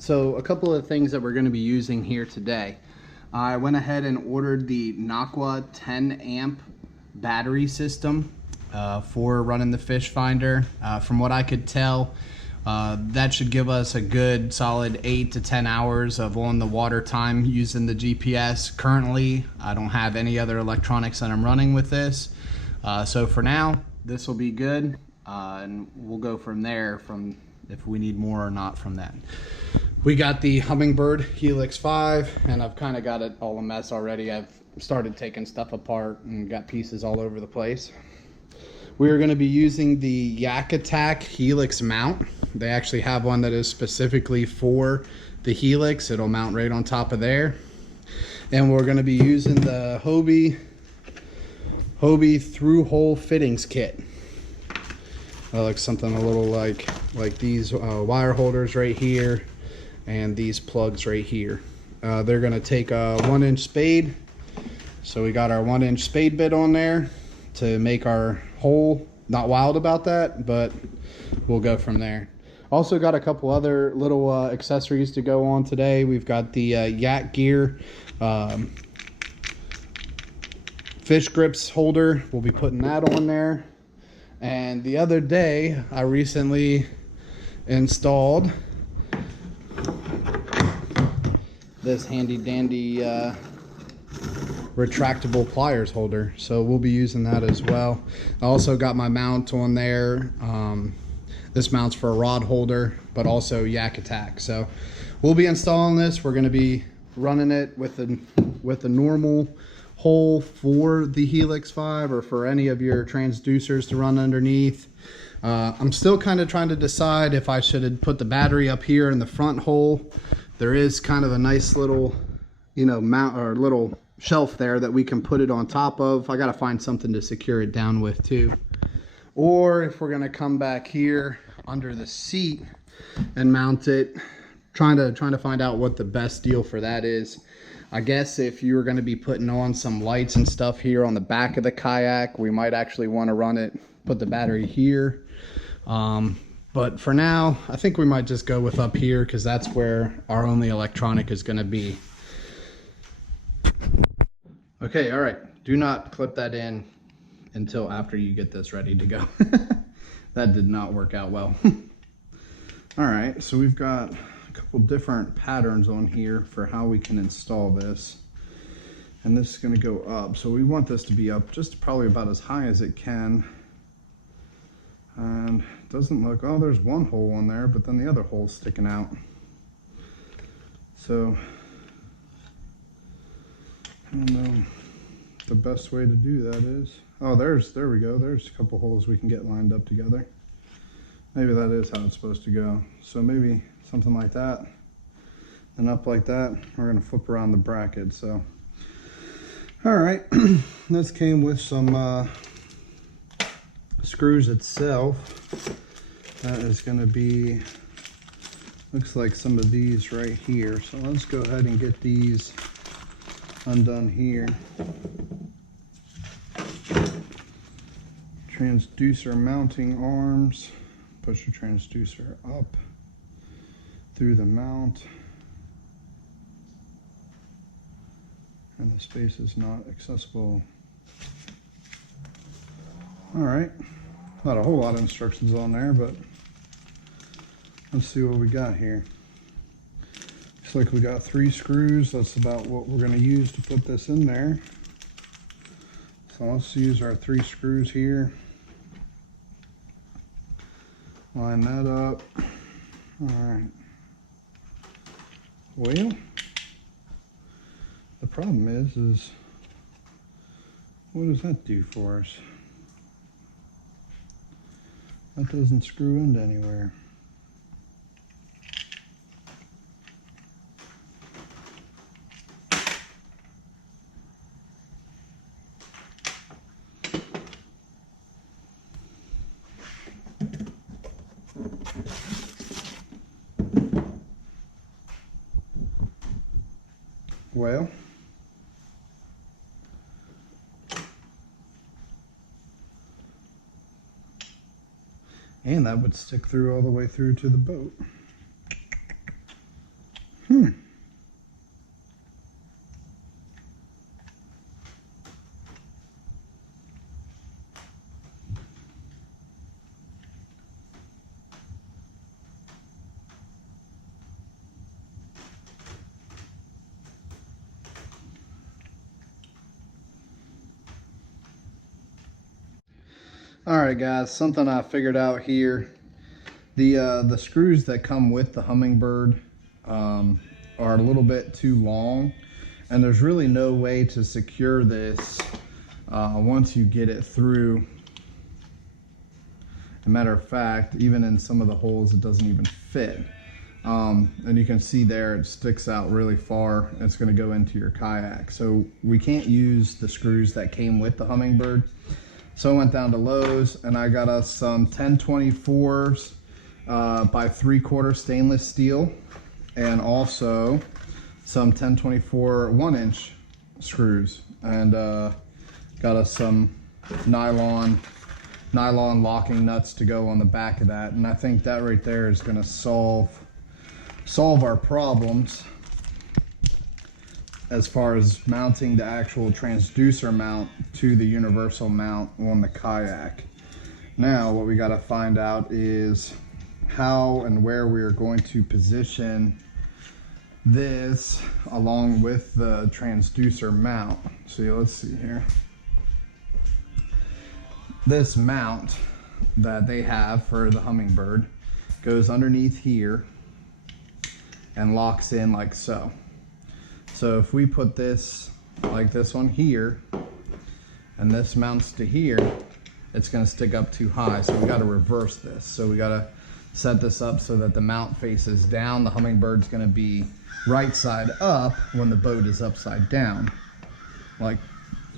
So a couple of things that we're going to be using here today. I went ahead and ordered the Naqua 10 amp battery system for running the fish finder. From what I could tell, that should give us a good solid 8 to 10 hours of on the water time using the GPS. Currently, I don't have any other electronics that I'm running with this. So for now, this will be good. And we'll go from there from if we need more or not from that. We got the Humminbird Helix 5, and I've kind of got it all a mess already. I've started taking stuff apart and got pieces all over the place. We are going to be using the Yak Attack Helix mount. They actually have one that is specifically for the Helix. It'll mount right on top of there. And we're going to be using the Hobie through hole fittings kit. Like something a little like these wire holders right here and these plugs right here. They're going to take a 1-inch spade. So we got our 1-inch spade bit on there to make our hole. Not wild about that, but we'll go from there. Also got a couple other little accessories to go on today. We've got the Yak Gear fish grips holder. We'll be putting that on there. And the other day, I recently installed this handy dandy retractable pliers holder, so we'll be using that as well. I also got my mount on there. This mount's for a rod holder, but also Yak Attack. So we'll be installing this. We're going to be running it with a normal hole for the Helix 5 or for any of your transducers to run underneath. I'm still kind of trying to decide if I should put the battery up here in the front hole. There is kind of a nice little, mount or little shelf there that we can put it on top of. I got to find something to secure it down with too. Or if we're going to come back here under the seat and mount it, trying to find out what the best deal for that is. I guess if you were going to be putting on some lights and stuff here on the back of the kayak, we might actually want to run it, put the battery here. But for now, I think we might just go with up here because that's where our only electronic is going to be. Okay, all right. Do not clip that in until after you get this ready to go. That did not work out well. All right, so we've got a couple different patterns on here for how we can install this. And this is going to go up. So we want this to be up just probably about as high as it can. And it doesn't look, oh, there's one hole on there, but then the other hole's sticking out. So I don't know the best way to do that is. Oh, there we go. There's a couple holes we can get lined up together. Maybe that is how it's supposed to go. So maybe something like that. And up like that. We're going to flip around the bracket. So, all right. This came with some screws itself. That is going to be, looks like some of these right here. So let's go ahead and get these undone here. Transducer mounting arms. Push your transducer up through the mount. And the space is not accessible. All right, not a whole lot of instructions on there, but let's see what we got here. Looks like we got 3 screws. That's about what we're going to use to put this in there. So let's use our 3 screws here. Line that up. All right. Well, the problem is what does that do for us? That doesn't screw into anywhere. Well, and that would stick through all the way through to the boat. All right, guys, something I figured out here. The screws that come with the Hummingbird are a little bit too long, and there's really no way to secure this once you get it through. As a matter of fact, even in some of the holes, it doesn't even fit. And you can see there, it sticks out really far. It's going to go into your kayak. So we can't use the screws that came with the Hummingbird. So I went down to Lowe's and I got us some 1024s by 3/4 stainless steel, and also some 1024 1-inch screws, and got us some nylon locking nuts to go on the back of that. And I think that right there is going to solve our problems as far as mounting the actual transducer mount to the universal mount on the kayak. Now what we got to find out is how and where we are going to position this along with the transducer mount. So let's see here. This mount that they have for the Hummingbird goes underneath here and locks in like so. So if we put this like this one here, and this mounts to here, it's going to stick up too high. So we got to reverse this. So we got to set this up so that the mount faces down. The Hummingbird's going to be right side up when the boat is upside down, like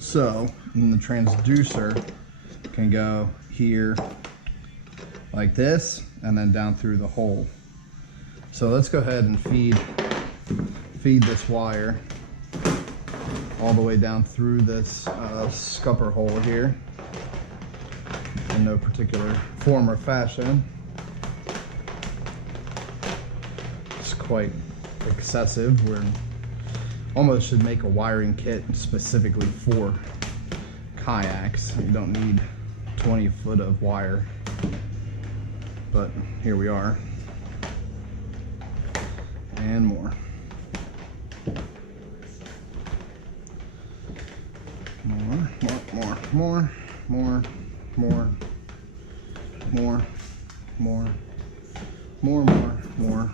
so. And the transducer can go here like this and then down through the hole. So let's go ahead and feed this wire all the way down through this scupper hole here in no particular form or fashion. It's quite excessive. We almost should make a wiring kit specifically for kayaks. You don't need 20 foot of wire, but here we are, and more.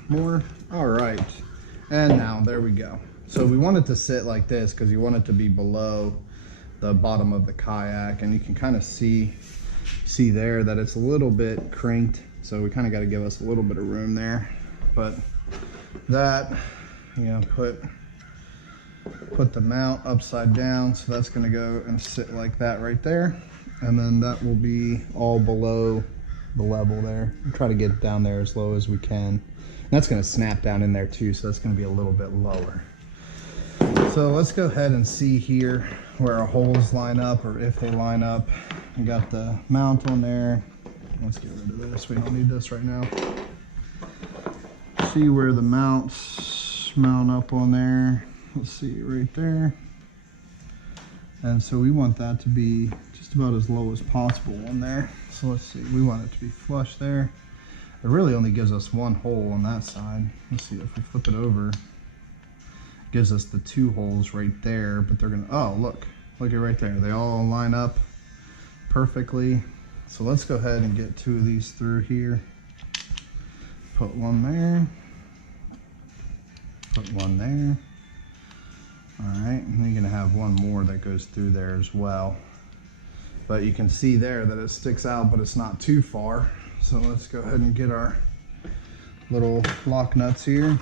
More. All right, and now there we go. So we want it to sit like this because you want it to be below the bottom of the kayak, and you can kind of see there that it's a little bit cranked, so we kind of got to give us a little bit of room there. But that, you know, put the mount upside down, so that's going to go and sit like that right there, and then that will be all below the level there. We'll try to get it down there as low as we can. And that's going to snap down in there too, so that's going to be a little bit lower. So let's go ahead and see here where our holes line up, or if they line up. We got the mount on there. Let's get rid of this. We don't need this right now. See where the mounts mount up on there. Let's see right there. And so we want that to be just about as low as possible on there. So let's see, we want it to be flush there. It really only gives us one hole on that side. Let's see, if we flip it over, it gives us the two holes right there, but they're gonna, oh, look at right there. They all line up perfectly. So let's go ahead and get two of these through here. Put one there, put one there. All right, and you're gonna have one more that goes through there as well. But you can see there that it sticks out, but it's not too far. So let's go ahead and get our little lock nuts here.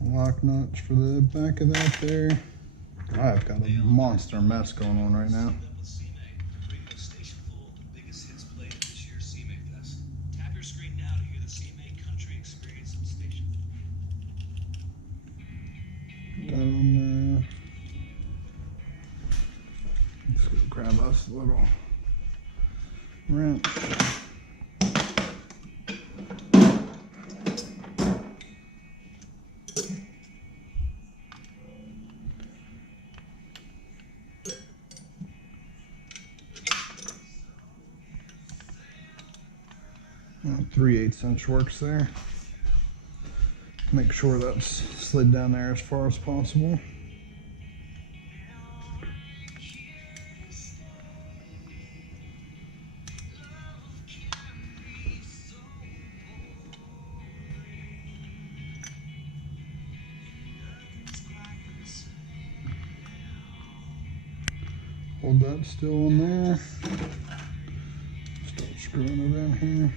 Lock nuts for the back of that there. I've got a monster mess going on right now. Let's go grab us a little wrench. Well, 3/8 inch works there. Make sure that's slid down there as far as possible. Hold that still in there. Start screwing it in here.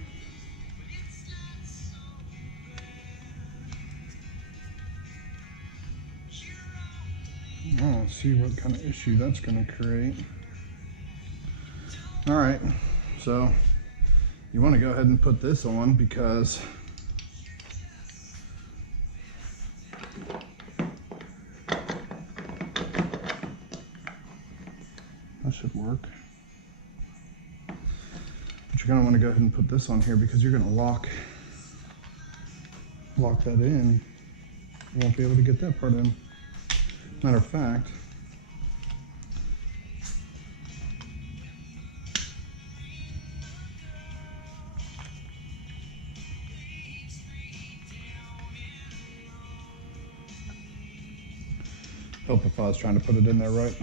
Oh, let's see what kind of issue that's going to create. All right, so you want to go ahead and put this on because that should work. But you're going to want to go ahead and put this on here because you're going to lock that in. You won't be able to get that part in. Matter of fact, help if I was trying to put it in there right.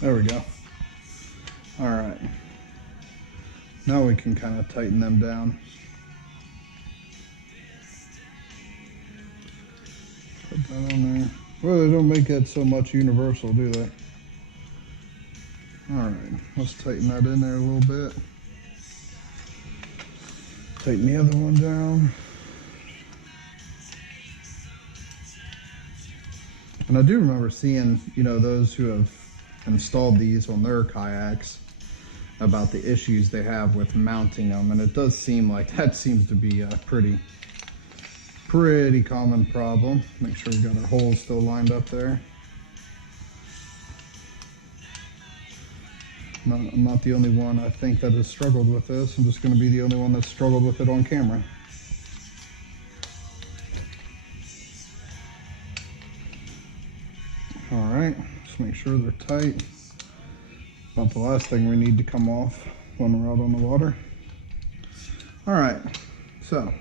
There we go. All right. Now we can kind of tighten them down. Put that on there. Well, they don't make that so much universal, do they? All right, let's tighten that in there a little bit. Tighten the other one down. And I do remember seeing, those who have installed these on their kayaks about the issues they have with mounting them, and it does seem like that seems to be a pretty common problem. Make sure we got our holes still lined up there. I'm not the only one, I think, that has struggled with this. I'm just going to be the only one that's struggled with it on camera. All right, just make sure they're tight. About the last thing we need to come off when we're out on the water. All right, so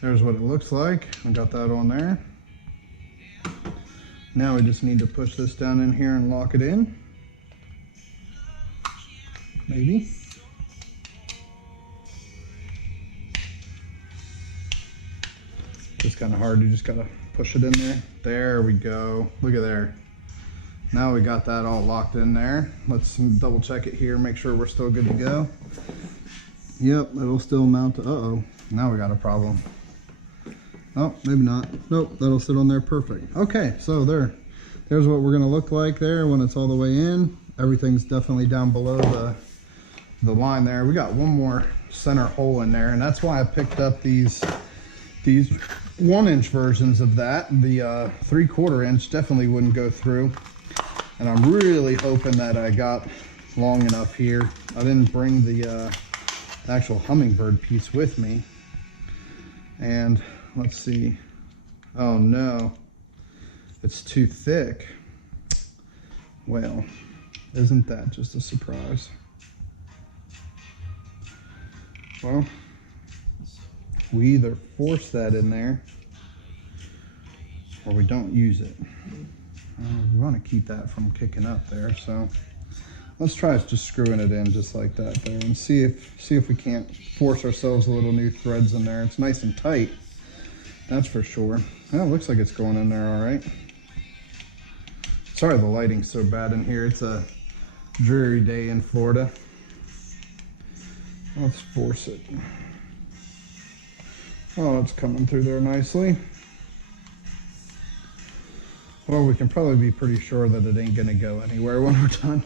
there's what it looks like. I got that on there. Now we just need to push this down in here and lock it in. Maybe. It's kind of hard, you just gotta push it in there. There we go, look at there. Now we got that all locked in there. Let's double check it here, make sure we're still good to go. Yep, it'll still mount to, uh-oh, now we got a problem. Oh, maybe not. Nope, that'll sit on there perfect. Okay, so there's what we're gonna look like there when it's all the way in. Everything's definitely down below the line there. We got one more center hole in there, and that's why I picked up these 1-inch versions of that. The 3/4 inch definitely wouldn't go through. And I'm really hoping that I got long enough here. I didn't bring the actual hummingbird piece with me. And let's see. Oh no, it's too thick. Well, isn't that just a surprise? Well, we either force that in there or we don't use it. We want to keep that from kicking up there, so let's try just screwing it in just like that there and see if we can't force ourselves a little new threads in there. It's nice and tight, that's for sure. Well, it looks like it's going in there all right. Sorry the lighting's so bad in here. It's a dreary day in Florida. Let's force it. Oh, it's coming through there nicely. Well, we can probably be pretty sure that it ain't gonna go anywhere when we're done.